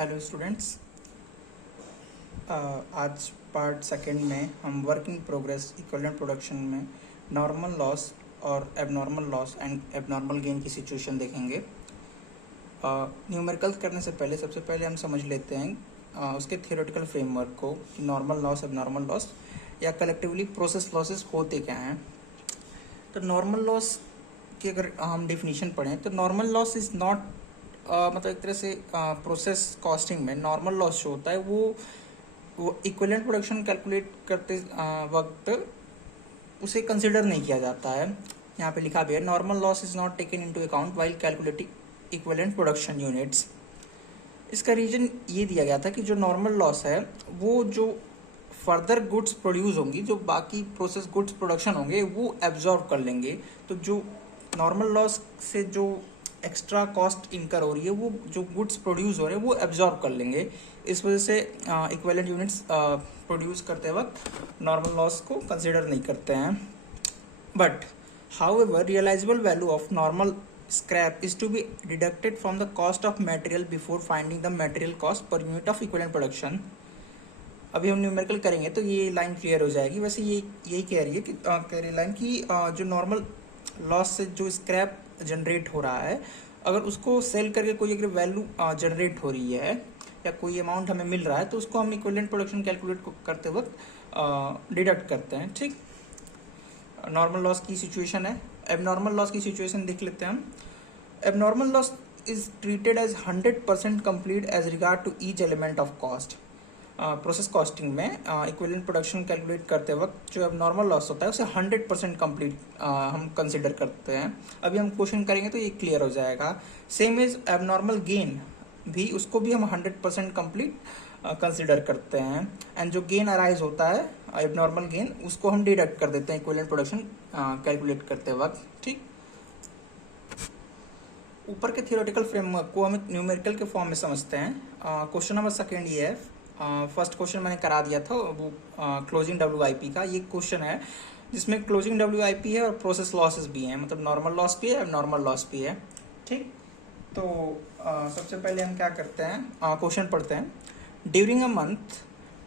Hello students. आज part second में हम work in progress equivalent production में नॉर्मल लॉस और abnormal loss and abnormal gain की सिचुएशन देखेंगे। न्यूमेरिकल्स करने से पहले सबसे पहले हम समझ लेते हैं उसके थियोरेटिकल फ्रेमवर्क को कि नॉर्मल लॉस एबनॉर्मल लॉस या कलेक्टिवली प्रोसेस लॉसेस होते क्या हैं। तो नॉर्मल लॉस की अगर हम डेफिनेशन पढ़ें तो नॉर्मल लॉस इज़ नॉट मतलब एक तरह से प्रोसेस कॉस्टिंग में नॉर्मल लॉस जो होता है वो इक्विवेलेंट प्रोडक्शन कैलकुलेट करते वक्त उसे कंसिडर नहीं किया जाता है। यहाँ पे लिखा भी है normal loss is not taken into account while calculating equivalent production units. इसका रीजन ये दिया गया था कि जो नॉर्मल लॉस है वो जो फर्दर गुड्स प्रोड्यूस होंगी, जो बाकी प्रोसेस गुड्स प्रोडक्शन होंगे वो एब्जॉर्ब कर लेंगे। तो जो नॉर्मल लॉस से जो एक्स्ट्रा कॉस्ट इनकर हो रही है वो जो गुड्स प्रोड्यूस हो रहे हैं वो एब्जॉर्ब कर लेंगे। इस वजह से इक्विवेलेंट यूनिट्स प्रोड्यूस करते वक्त नॉर्मल लॉस को कंसिडर नहीं करते हैं। But however realisable value of normal scrap is to be deducted from the cost of material before finding the material cost per unit of equivalent production। अभी हम numerical करेंगे तो ये लाइन क्लियर हो जाएगी। वैसे ये यही कह रही है कि कह रही लाइन कि जो नॉर्मल लॉस से जो स्क्रैप जनरेट हो रहा है अगर उसको सेल करके कोई अगर वैल्यू जनरेट हो रही है या कोई अमाउंट हमें मिल रहा है तो उसको हम इक्विवेलेंट प्रोडक्शन कैलकुलेट करते वक्त डिडक्ट करते हैं। ठीक, नॉर्मल लॉस की सिचुएशन है। एबनॉर्मल लॉस की सिचुएशन देख लेते हैं हम। Abnormal loss is treated as 100% complete as regard to each element of cost. Process costing में इक्विवेलेंट प्रोडक्शन कैलकुलेट करते वक्त जो एबनॉर्मल लॉस होता है उसे 100% कंप्लीट हम कंसिडर करते हैं। अभी हम क्वेश्चन करेंगे तो ये क्लियर हो जाएगा। सेम इज एबनॉर्मल गेन भी, उसको भी हम 100% कंप्लीट कंसिडर करते हैं। एंड जो गेन अराइज होता है एबनॉर्मल गेन उसको हम डिडक्ट कर देते हैं इक्विवेलेंट प्रोडक्शन कैलकुलेट करते वक्त। ठीक, ऊपर के थियोरेटिकल फ्रेमवर्क को हम न्यूमेरिकल के फॉर्म में समझते हैं। क्वेश्चन नंबर सेकेंड ये है। फर्स्ट क्वेश्चन मैंने करा दिया था वो क्लोजिंग WIP का। ये क्वेश्चन है जिसमें क्लोजिंग WIP है और प्रोसेस लॉसेस भी हैं, मतलब नॉर्मल लॉस भी है नॉर्मल लॉस भी है। ठीक, तो सबसे पहले हम क्या करते हैं, क्वेश्चन पढ़ते हैं। During a month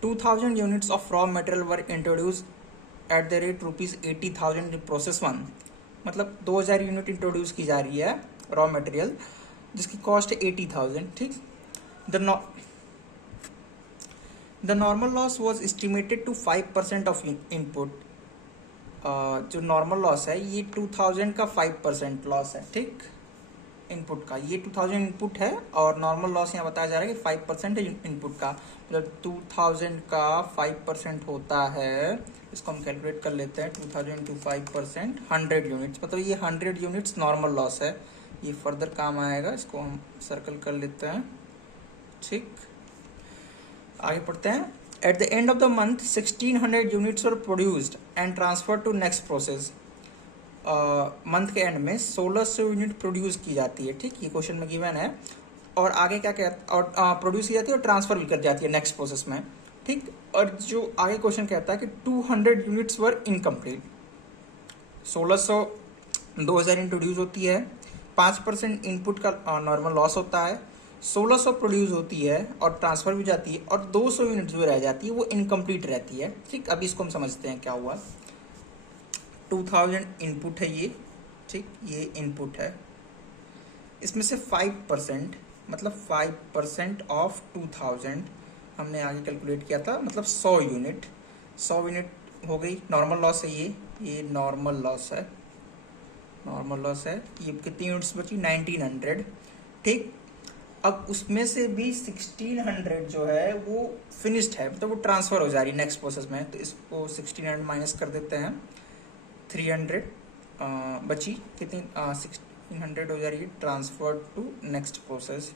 2000 units of raw material were introduce at the rate ₹80,000 in process 1। मतलब 2000 यूनिट इंट्रोड्यूस की जा रही है रॉ मटेरियल जिसकी कॉस्ट है 80,000। ठीक, the normal loss was estimated to 5% of input. जो नॉर्मल लॉस है ये 2000 का 5% लॉस है। ठीक, इनपुट का ये 2000 इनपुट है और नॉर्मल लॉस यहाँ बताया जा रहा है कि 5% है इनपुट का। मतलब 2000 का 5% होता है, इसको हम कैलकुलेट कर लेते हैं। 2000 टू 5% 100 यूनिट्स, मतलब ये 100 यूनिट्स नॉर्मल लॉस है। ये फर्दर काम आएगा, इसको हम सर्कल कर लेते हैं। ठीक, आगे पढ़ते हैं। At the end of the month 1600 units were produced and transfer to next process. Month के एंड में 1600 यूनिट प्रोड्यूस की जाती है। ठीक, ये क्वेश्चन में गिवन है। और आगे क्या कहता है, और प्रोड्यूस की जाती है और ट्रांसफर भी कर जाती है नेक्स्ट प्रोसेस में। ठीक, और जो आगे क्वेश्चन कहता है कि 200 यूनिट्स वर इनकम्प्लीट। 1600 2000 इंट्रोड्यूस होती है, 5% इनपुट का नॉर्मल लॉस होता है, 1600 प्रोड्यूस होती है और ट्रांसफर भी जाती है और 200 यूनिट जो रह जाती है वो इनकम्प्लीट रहती है। ठीक, अभी इसको हम समझते हैं क्या हुआ। 2000 इनपुट है ये। ठीक, ये इनपुट है, इसमें से 5% मतलब 5% ऑफ 2000 हमने आगे कैलकुलेट किया था, मतलब 100 यूनिट। 100 यूनिट हो गई, नॉर्मल लॉस है ये नॉर्मल लॉस है। नॉर्मल लॉस है, ये कितनी यूनिट्स बची 1900। ठीक, अब उसमें से भी 1600 जो है वो फिनिश्ड है, मतलब वो ट्रांसफर हो जा रही है नेक्स्ट प्रोसेस में। तो इसको 1600 माइनस कर देते हैं, 300 बची कितनी 1600 हो जा रही है ट्रांसफर टू नेक्स्ट प्रोसेस।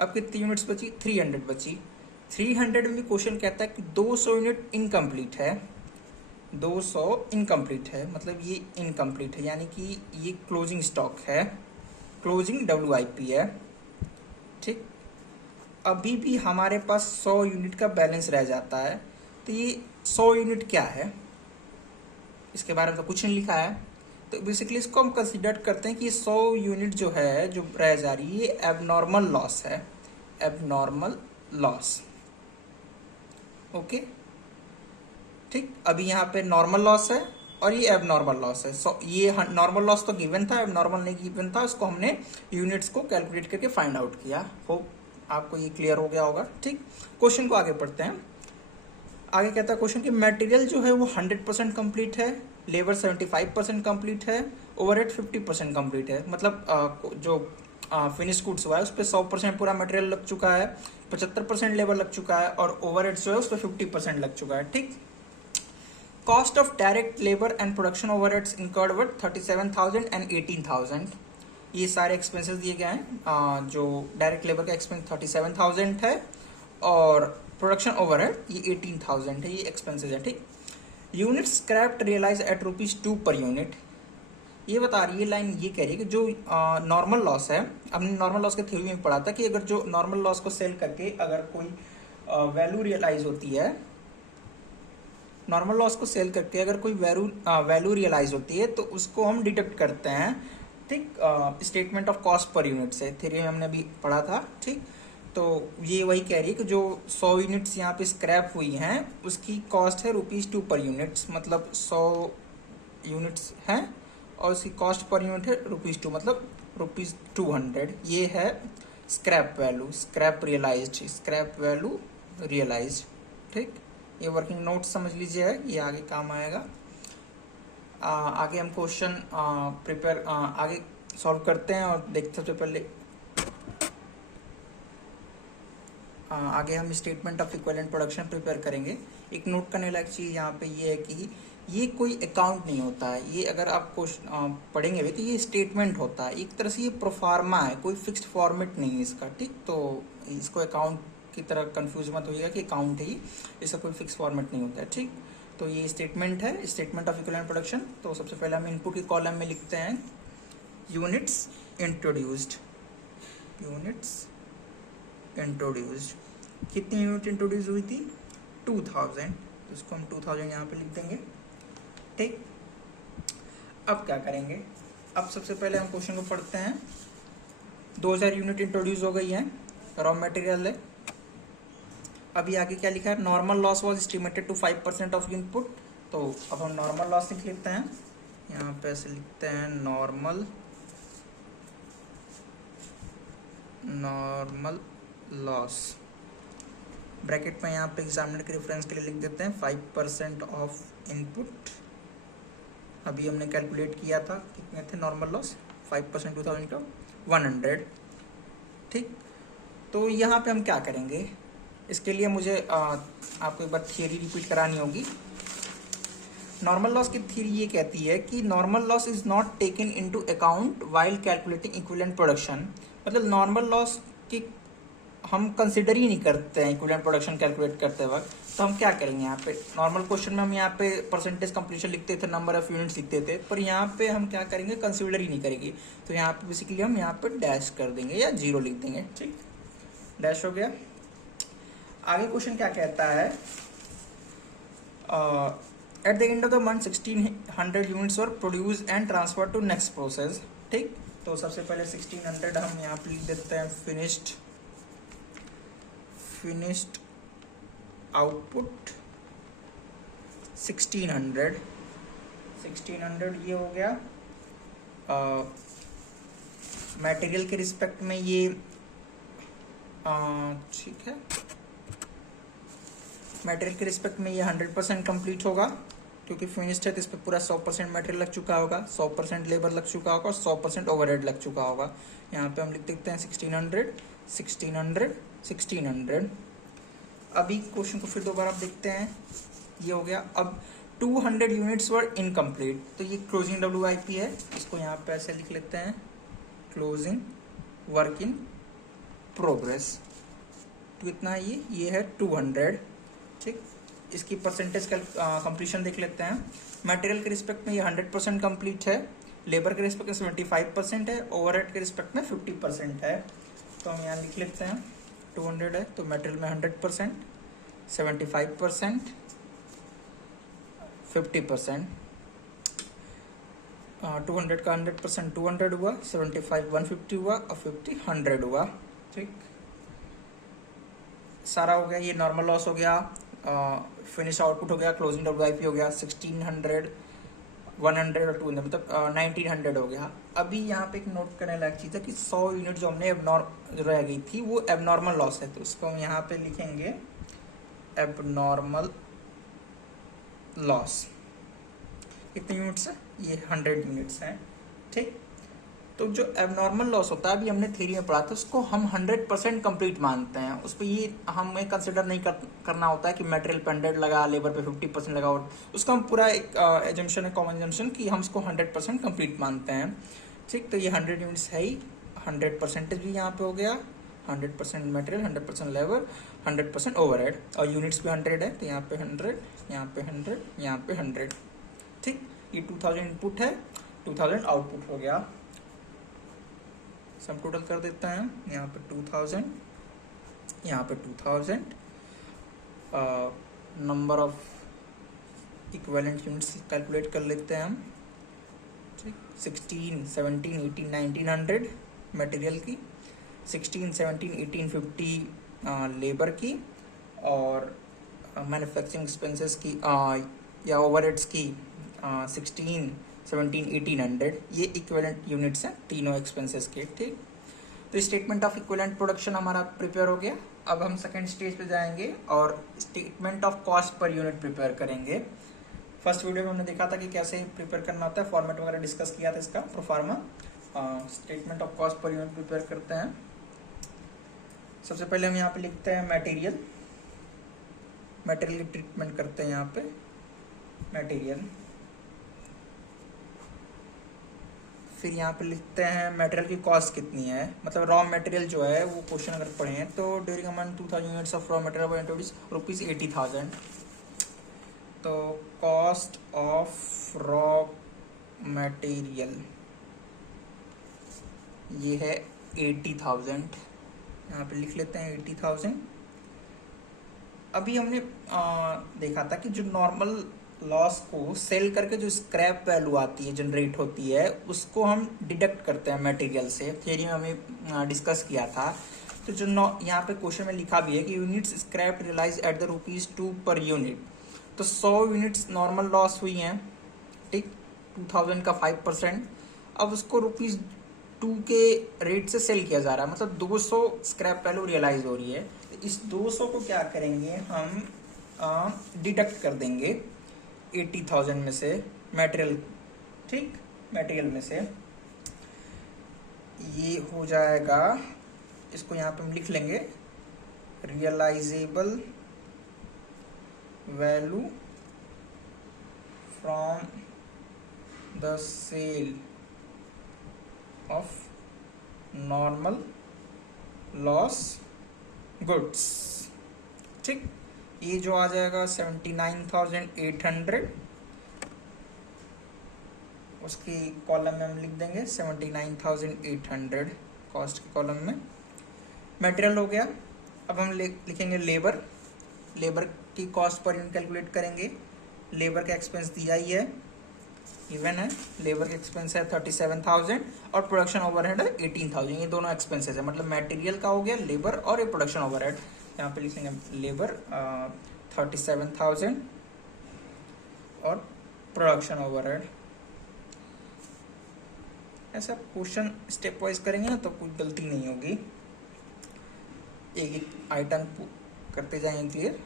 अब कितनी यूनिट्स बची 300 बची। 300 में भी क्वेश्चन कहता है कि 200 यूनिट इनकम्प्लीट है। 200 इनकम्प्लीट है, मतलब ये इनकम्प्लीट है, यानी कि ये क्लोजिंग स्टॉक है, क्लोजिंग WIP है। ठीक, अभी भी हमारे पास 100 यूनिट का बैलेंस रह जाता है। तो ये 100 यूनिट क्या है इसके बारे में तो कुछ नहीं लिखा है। तो बेसिकली इसको हम कंसिडर करते हैं कि 100 यूनिट जो है जो रह जा रही है ये एबनॉर्मल लॉस है, एबनॉर्मल लॉस। ओके ठीक, अभी यहाँ पे नॉर्मल लॉस है और ये एबनॉर्मल लॉस है। सो ये नॉर्मल लॉस तो गिवन था, एबनॉर्मल नहीं गिवन था, उसको हमने यूनिट्स को कैलकुलेट करके फाइंड आउट किया। होप आपको ये क्लियर हो गया होगा। ठीक, क्वेश्चन को आगे पढ़ते हैं। आगे कहता है क्वेश्चन कि मटेरियल जो है वो 100% कंप्लीट है, लेबर 75% कंप्लीट है, ओवरहेड 50% कंप्लीट है। मतलब जो फिनिश गुड्स हुआ है उस पर 100% पूरा मटेरियल लग चुका है, 75% लेबर लग चुका है और ओवरहेड जो है उस पर 50% लग चुका है। ठीक, cost of direct labour and production overheads incurred were 37,000 and 18,000। ये सारे एक्सपेंसेस दिए गए हैं। जो डायरेक्ट लेबर का एक्सपेंस 37,000 है और प्रोडक्शन ओवरहेड ये 18,000 है, ये एक्सपेंसेस है। ठीक, unit scraped realise eight ₹2 per unit. ये बता रही है लाइन, ये कह रही है कि जो नॉर्मल लॉस है, हमने नॉर्मल लॉस के थ्योरी में पढ़ा था कि अगर जो नॉर्मल लॉस को सेल करके अगर कोई वैल्यू रियलाइज होती है, नॉर्मल लॉस को सेल करके अगर कोई वैल्यू रियलाइज होती है तो उसको हम डिडक्ट करते हैं। ठीक, statement of cost per unit से, थ्योरी में हमने अभी पढ़ा था। ठीक, तो ये वही कह रही है कि जो 100 यूनिट्स यहाँ पे स्क्रैप हुई हैं उसकी कॉस्ट है ₹2 पर यूनिट्स, मतलब 100 यूनिट्स हैं और उसकी कॉस्ट पर यूनिट है ₹2, मतलब ₹200। ये है scrap value, scrap realised, scrap value realised. ठीक, ये वर्किंग नोट समझ लीजिए है, ये आगे काम आएगा। आगे हम क्वेश्चन प्रिपेयर आगे सॉल्व करते हैं और देखते सबसे पहले आगे हम statement of equivalent production prepare करेंगे। एक नोट करने लायक चीज़ यहाँ पे ये है कि ये कोई अकाउंट नहीं होता है, ये अगर आप पढ़ेंगे भी तो ये स्टेटमेंट होता है, एक तरह से ये प्रोफार्मा है, कोई फिक्स्ड फॉर्मेट नहीं है इसका। ठीक, तो इसको अकाउंट की तरह कंफ्यूज मत होइएगा कि अकाउंट है ये, इसका कोई फिक्स फॉर्मेट नहीं होता है। ठीक, तो ये स्टेटमेंट है, स्टेटमेंट ऑफ इक्विवेलेंट प्रोडक्शन। तो सबसे पहले हम इनपुट के कॉलम में लिखते हैं यूनिट्स इंट्रोड्यूस्ड, यूनिट्स इंट्रोड्यूस्ड। कितनी यूनिट इंट्रोड्यूस हुई थी? 2000, तो इसको हम 2000 यहाँ पे लिख देंगे। ठीक, अब क्या करेंगे? अब सबसे पहले हम क्वेश्चन को पढ़ते हैं। 2000 यूनिट इंट्रोड्यूस हो गई है, रॉ मटेरियल है। अभी आगे क्या लिखा है? Normal loss was estimated to 5% of input. तो अब हम नॉर्मल लॉस लिख लेते हैं, यहाँ पे ऐसे लिखते हैं नॉर्मल लॉस, ब्रैकेट में यहाँ पे एग्जामिनर के रेफरेंस के लिए लिख देते हैं 5% ऑफ इनपुट। अभी हमने कैलकुलेट किया था कितने थे नॉर्मल लॉस, 5% 2000 का 100। ठीक, तो यहाँ पे हम क्या करेंगे? इसके लिए मुझे आपको एक बार थियरी रिपीट करानी होगी। नॉर्मल लॉस की थियरी ये कहती है कि normal loss is not taken into account while calculating equivalent production. मतलब नॉर्मल लॉस की हम कंसिडर ही नहीं करते हैं इक्विवेलेंट प्रोडक्शन कैलकुलेट करते वक्त। तो हम क्या करेंगे यहाँ पे? नॉर्मल क्वेश्चन में हम यहाँ पे परसेंटेज कंप्लीशन लिखते थे, नंबर ऑफ यूनिट्स लिखते थे, पर यहाँ पे हम क्या करेंगे? कंसिडर ही नहीं करेंगे। तो यहाँ पे बेसिकली हम यहाँ पे डैश कर देंगे या 0 लिख देंगे। ठीक, डैश हो गया। आगे क्वेश्चन क्या कहता है? At the end of the month 1600 units were produce and transfer to next process. ठीक, तो सबसे पहले 1600 हम यहाँ पे लिख देते हैं फिनिश्ड आउटपुट 1600 ये हो गया। मटेरियल के रिस्पेक्ट में ये ठीक है, मटेरियल के रिस्पेक्ट में ये 100% कंप्लीट होगा क्योंकि फिनिश्ड है तो इस पर पूरा 100% मटेरियल लग चुका होगा, 100% लेबर लग चुका होगा और 100% ओवरहेड लग चुका होगा। यहाँ पे हम लिख देते हैं 1600। अभी क्वेश्चन को फिर दोबारा देखते हैं, ये हो गया। अब 200 यूनिट्स वर इनकम्प्लीट, तो ये क्लोजिंग WIP है, इसको यहाँ पे ऐसे लिख लेते हैं क्लोजिंग वर्क इन प्रोग्रेस। तो कितना है ये है 200। ठीक, इसकी परसेंटेज कंप्लीशन देख लेते हैं। मटेरियल के रिस्पेक्ट में ये 100% कंप्लीट है, लेबर के रिस्पेक्ट में 75% है, ओवरहेड के रिस्पेक्ट में 50% है। तो हम यहाँ लिख लेते हैं 200 है तो मटेरियल में 100%, 75%, 50%। 200 का 100% 200 हुआ, 75 150 हुआ और 50 100 हुआ। ठीक, सारा हो गया। ये नॉर्मल लॉस हो गया, फिनिश आउटपुट हो गया, क्लोजिंग WIP हो गया, 1600 100 और 200 मतलब 1900 हो गया। अभी यहाँ पे एक नोट करने लायक चीज़ है कि 100 यूनिट जो हमने जो रह गई थी वो एबनॉर्मल लॉस है, तो उसको हम यहाँ पे लिखेंगे एबनॉर्मल लॉस। कितने यूनिट्स है? ये 100 यूनिट्स हैं। ठीक, तो जो एबनॉर्मल लॉस होता है, अभी हमने थ्योरी में पढ़ा था, उसको हम 100% कंप्लीट मानते हैं। उस पर ये हमें कंसिडर नहीं करना होता है कि मटेरियल पे 100 लगा, लेबर पे 50% लगा, और उसका हम पूरा एक एजम्पशन है, कॉमन एजम्पशन कि हम उसको 100% कंप्लीट मानते हैं। ठीक, तो ये 100 यूनिट्स है ही, 100% भी यहाँ पे हो गया, 100% मटेरियल, 100% लेबर, 100% ओवरहेड, और यूनिट्स भी 100 है, तो यहाँ पे 100, यहाँ पे 100, यहाँ पे 100। ठीक, ये 2000 इनपुट है, 2000 आउटपुट हो गया। सम टोटल कर देते हैं, यहाँ पे 2000, यहाँ पे 2000, number of equivalent units calculate कर लेते हैं हम। ठीक, 16 17 18 1900 मटेरियल की, 16 17 18 50 लेबर की, और मैन्युफैक्चरिंग एक्सपेंसेस की या ओवरहेड्स की 16 17 1800। ये इक्विवेलेंट यूनिट्स हैं तीनों एक्सपेंसेस के। ठीक, तो स्टेटमेंट ऑफ इक्विवेलेंट प्रोडक्शन हमारा प्रिपेयर हो गया। अब हम सेकंड स्टेज पे जाएंगे और statement of cost per unit prepare करेंगे। फर्स्ट वीडियो में हमने देखा था कि कैसे प्रिपेयर करना होता है, फॉर्मेट वगैरह डिस्कस किया था इसका proforma. Statement of cost per unit prepare करते हैं। सबसे पहले हम यहाँ पे लिखते हैं मटेरियल, मटेरियल की ट्रीटमेंट करते हैं यहाँ पे मटेरियल। फिर यहाँ पे लिखते हैं मटेरियल की कॉस्ट कितनी है, मतलब रॉ मटेरियल जो है वो क्वेश्चन अगर पढ़े हैं तो during a month 2000 units of raw material were introduce rupees 80,000। तो कॉस्ट ऑफ रॉ मटेरियल ये है 80,000, यहाँ पे लिख लेते हैं 80,000। अभी हमने देखा था कि जो नॉर्मल लॉस को सेल करके जो स्क्रैप वैल्यू आती है, जनरेट होती है, उसको हम डिडक्ट करते हैं मटेरियल से। थियरी में हमें डिस्कस किया था। तो जो यहाँ पे क्वेश्चन में लिखा भी है कि units scrap realise at the ₹2 per unit. तो 100 यूनिट्स नॉर्मल लॉस हुई हैं। ठीक, 2000 का 5%। अब उसको ₹2 के रेट से सेल किया जा रहा है, मतलब 200 स्क्रैप वैल्यू रियलाइज हो रही है। तो इस 200 को क्या करेंगे हम, डिडक्ट कर देंगे 80,000 में से मटेरियल। ठीक, मटेरियल में से ये हो जाएगा, इसको यहाँ पे हम लिख लेंगे realisable value from the sale of normal loss goods. ठीक, ये जो आ जाएगा 79,800, उसकी कॉलम में हम लिख देंगे 79,800 कॉस्ट के कॉलम में। मटेरियल हो गया। अब हम लिखेंगे लेबर, लेबर की कॉस्ट पर यूनिट कैलकुलेट करेंगे। लेबर का एक्सपेंस दिया ही है, इवन है, लेबर का एक्सपेंस है 37,000 और प्रोडक्शन ओवरहेड है 18,000। ये दोनों एक्सपेंसेस है, मतलब मटेरियल का हो गया, लेबर और ये प्रोडक्शन ओवरहेड। यहाँ पे लिखेंगे लेबर 37,000 और प्रोडक्शन ओवरहेड। ऐसा क्वेश्चन स्टेप वाइज करेंगे ना तो कोई गलती नहीं होगी, एक एक आइटम करते जाएंगे, क्लियर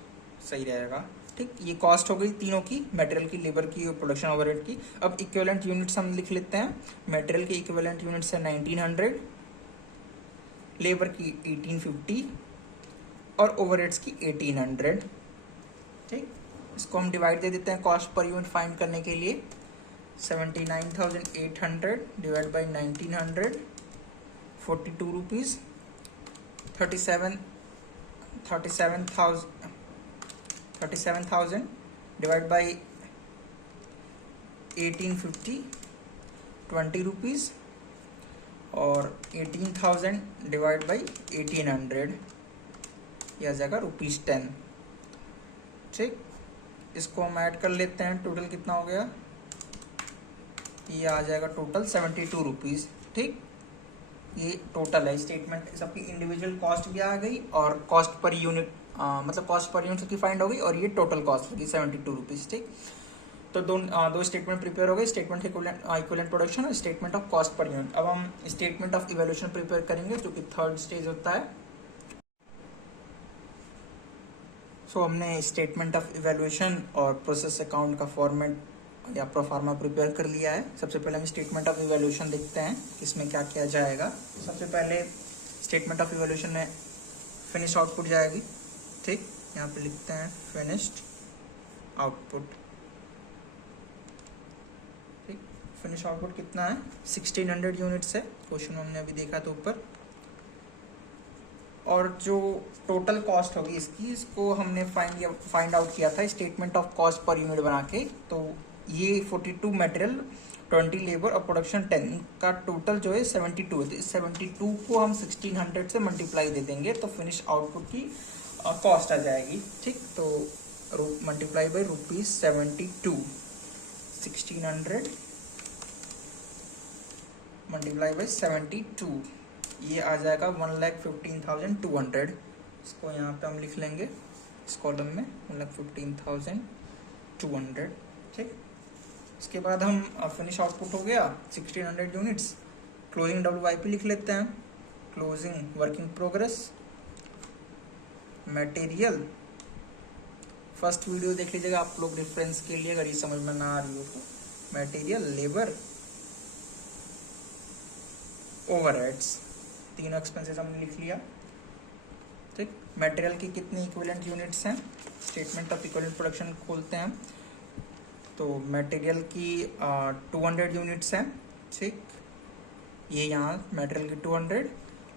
सही रहेगा। ठीक, ये कॉस्ट हो गई तीनों की, मटेरियल की, लेबर की और प्रोडक्शन ओवरहेड की। अब इक्विवेलेंट यूनिट्स हम लिख लेते हैं। मटेरियल की इक्विवेलेंट यूनिट्स है 1900, लेबर की 1850 और ओवरहेड्स की 1800। ठीक, इसको हम डिवाइड दे देते हैं कॉस्ट पर यूनिट फाइंड करने के लिए। 79,800 divide by 1900, 42 rupees. 37,000 divide by 1850, 20 rupees. और 18,000 डिवाइड बाई 1800, यह आ जाएगा ₹10। ठीक, इसको हम ऐड कर लेते हैं, टोटल कितना हो गया ये आ जाएगा टोटल 72 रुपीज़। ठीक, ये टोटल है स्टेटमेंट, सबकी इंडिविजुअल कॉस्ट भी आ गई और कॉस्ट पर यूनिट मतलब कॉस्ट पर यूनिट सबकी फाइंड हो गई, और ये टोटल कॉस्ट होगी 72 रुपीज़। ठीक, तो दो स्टेटमेंट प्रिपेयर हो गए, स्टेटमेंट इक्विवेलेंट प्रोडक्शन और statement of cost per unit. अब हम स्टेटमेंट ऑफ इवैल्यूएशन प्रिपेयर करेंगे, जो कि थर्ड स्टेज होता है। सो हमने स्टेटमेंट ऑफ इवैल्यूएशन और प्रोसेस अकाउंट का फॉर्मेट या प्रोफार्मा प्रिपेयर कर लिया है। सबसे पहले हम स्टेटमेंट ऑफ इवैल्यूएशन देखते हैं, इसमें क्या किया जाएगा। सबसे पहले स्टेटमेंट ऑफ इवैल्यूएशन में फिनिश आउटपुट जाएगी। ठीक, यहाँ पे लिखते हैं फिनिश्ड आउटपुट। ठीक, फिनिश आउटपुट कितना है, 1600 यूनिट्स है, क्वेश्चन हमने अभी देखा था ऊपर। और जो टोटल कॉस्ट होगी इसकी, इसको हमने फाइंड आउट किया था statement of cost per unit बना के। तो ये 42 मटेरियल, 20 लेबर और प्रोडक्शन 10 का टोटल जो है 72 है। तो इस 72 को हम 1600 से मल्टीप्लाई दे देंगे, तो फिनिश आउटपुट की कॉस्ट आ जाएगी। ठीक, तो मल्टीप्लाई बाई ₹72, 1600 मल्टीप्लाई बाई 72, ये आ जाएगा 1,15,200। इसको यहाँ पे हम लिख लेंगे इस कॉलम में 1,15,200। ठीक, इसके बाद हम फिनिश आउटपुट हो गया 1600 यूनिट्स। क्लोजिंग WIP लिख लेते हैं, closing working progress, material. First video देख लीजिएगा आप लोग रेफरेंस के लिए, अगर ये समझ में ना आ रही हो तो। मटेरियल, लेबर, ओवरहेड्स, तीनों एक्सपेंसेस हमने लिख लिया। ठीक, मटेरियल की कितनी इक्विवेलेंट यूनिट्स हैं, स्टेटमेंट ऑफ इक्विवेलेंट प्रोडक्शन खोलते हैं। तो मटेरियल की 200 यूनिट्स हैं। ठीक, ये यहाँ मटेरियल की 200,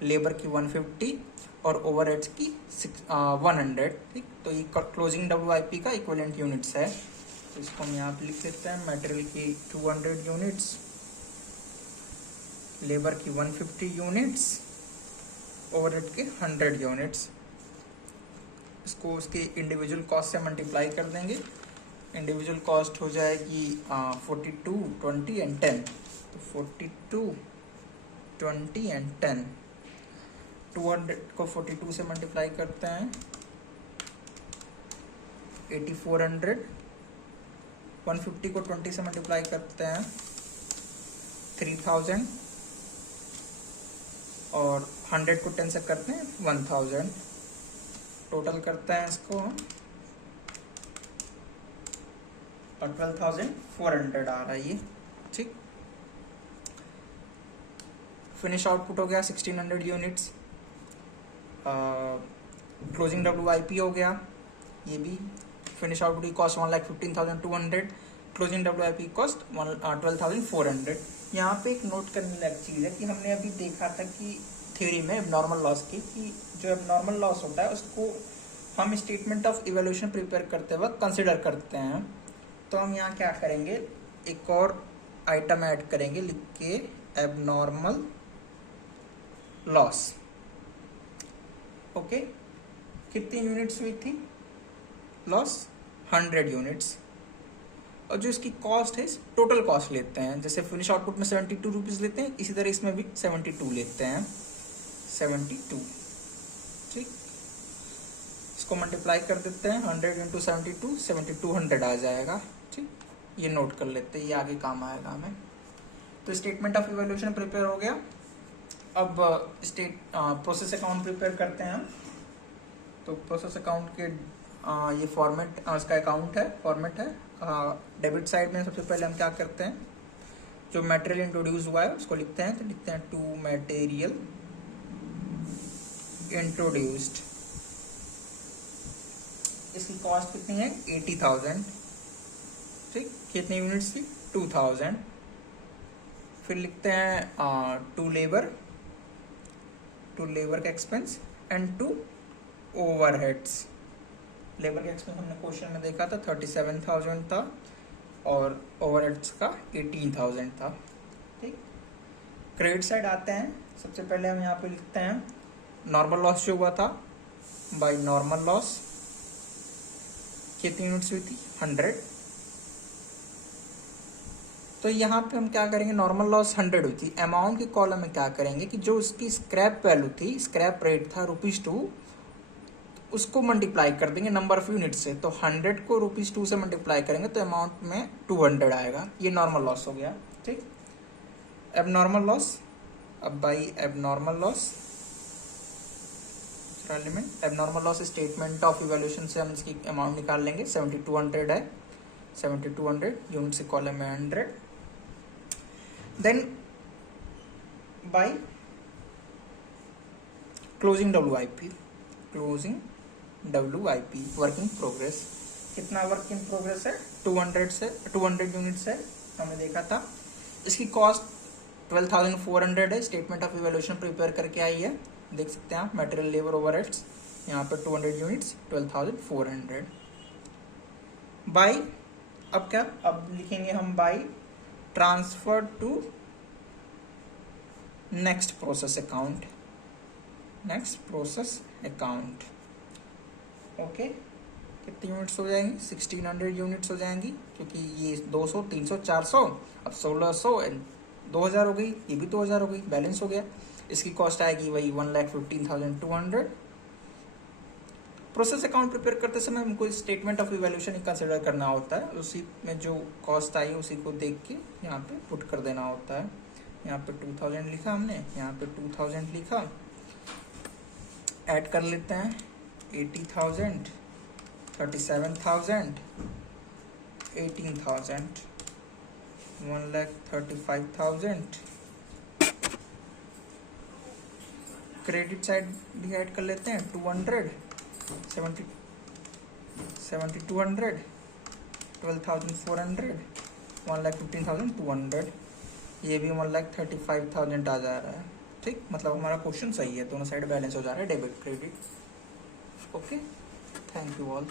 लेबर की 150 और ओवरहेड्स की 100। ठीक, तो ये क्लोजिंग WIP का इक्विवेलेंट यूनिट्स है। तो इसको हम यहाँ पे लिख लेते हैं, मटेरियल की 200 यूनिट्स, लेबर की 150 यूनिट्स, ओवरहेड के 100 यूनिट्स। इसको उसके इंडिविजुअल कॉस्ट से मल्टीप्लाई कर देंगे। इंडिविजुअल कॉस्ट हो जाएगी 42, 20 एंड 10। तो 42, 20 एंड 10, 200 को 42 से मल्टीप्लाई करते हैं 8400, 150 को 20 से मल्टीप्लाई करते हैं 3000 और 100 को 10 से करते हैं 1000। टोटल करते हैं इसको हम, और 12,400 आ रहा है ये। ठीक, फिनिश आउटपुट हो गया 1600 यूनिट्स। क्लोजिंग WIP हो गया, ये भी फिनिश आउटपुट की कॉस्ट 1,15,200, क्लोजिंग WIP कॉस्ट 12,400। यहाँ पे एक नोट करने लायक चीज़ है कि हमने अभी देखा था कि थ्योरी में एबनॉर्मल लॉस की, कि जो एबनॉर्मल लॉस होता है उसको हम स्टेटमेंट ऑफ इवैल्यूएशन प्रिपेयर करते वक्त कंसिडर करते हैं। तो हम यहाँ क्या करेंगे, एक और आइटम ऐड करेंगे, लिख के एबनॉर्मल लॉस। ओके, कितनी यूनिट्स हुई थी लॉस, 100 यूनिट्स। और जो इसकी कॉस्ट है, टोटल कॉस्ट लेते हैं, जैसे फिनिश आउटपुट में 72 रुपीज़ लेते हैं, इसी तरह इसमें भी 72 लेते हैं, 72। ठीक, इसको मल्टीप्लाई कर देते हैं 100 इंटू 72, 7200 आ जाएगा। ठीक, ये नोट कर लेते हैं, ये आगे काम आएगा हमें। तो स्टेटमेंट ऑफ इवैल्यूएशन प्रिपेयर हो गया। अब प्रोसेस अकाउंट प्रिपेयर करते हैं हम। तो प्रोसेस अकाउंट के ये फॉर्मेट, इसका अकाउंट है, फॉर्मेट है। डेबिट साइड में सबसे पहले हम क्या करते हैं, जो मटेरियल इंट्रोड्यूस हुआ है उसको लिखते हैं। तो लिखते हैं टू मटेरियल इंट्रोड्यूस्ड, इसकी कॉस्ट कितनी है 80,000। ठीक, कितनी यूनिट्स थी 2000। फिर लिखते हैं टू लेबर का expense and to overheads. Labour का एक्सपेंस हमने क्वेश्चन में देखा था 37,000 था और ओवरहेड्स का 18,000 था। ठीक, क्रेडिट साइड आते हैं। सबसे पहले हम यहाँ पे लिखते हैं नॉर्मल लॉस जो हुआ था, बाय नॉर्मल लॉस कितनी यूनिट्स हुई थी 100। तो यहाँ पे हम क्या करेंगे, नॉर्मल लॉस 100 हुई थी, अमाउंट की कॉलम में क्या करेंगे कि जो उसकी स्क्रैप वैल्यू थी, स्क्रैप रेट था ₹2, उसको मल्टीप्लाई कर देंगे नंबर ऑफ यूनिट से। तो 100 को ₹2 से मल्टीप्लाई करेंगे तो अमाउंट में 200 आएगा। ये नॉर्मल लॉस हो गया। ठीक, अब नॉर्मल लॉस, अब बाई अब नॉर्मल लॉस एलिमेंट, अब normal loss statement of evaluation से हम इसकी अमाउंट निकाल लेंगे। 7200 है, 7200 यूनिट से कॉलम में 100, then by closing WIP, closing WIP work in progress. कितना वर्क इन प्रोग्रेस है, 200 यूनिट्स है, हमने देखा था। इसकी कॉस्ट 12,400 है, स्टेटमेंट ऑफ इवैल्यूएशन प्रिपेयर करके आई है, देख सकते हैं आप। मटेरियल लेबर ओवरहेड्स यहाँ पे 200 यूनिट्स 12,400 बाई, अब क्या, अब लिखेंगे हम by transfer to next process account, next process account. Okay, कितनी यूनिट्स हो जाएंगी, 1600 यूनिट्स हो जाएंगी, क्योंकि ये 200, 300, 400, अब 1600, 2000 हो गई, ये भी 2000 हो गई, बैलेंस हो गया। इसकी कॉस्ट आएगी वही 1,15,200। प्रोसेस अकाउंट प्रिपेयर करते समय हमको statement of evaluation he consider करना होता है, उसी में जो कॉस्ट आई उसी को देख के यहाँ पे पुट कर देना होता है। यहाँ पे 2000 लिखा हमने, यहाँ पे 2000 लिखा, ऐड कर लेते हैं 80,000, 37,000, 18,000, 1,35,000। क्रेडिट साइड भी ऐड कर लेते हैं 200, 7,200, 12,400, 1,15,200, ये भी 1,35,000 आ जा रहा है। ठीक, मतलब हमारा क्वेश्चन सही है, दोनों साइड बैलेंस हो जा रहा है, debit credit. Okay, thank you all.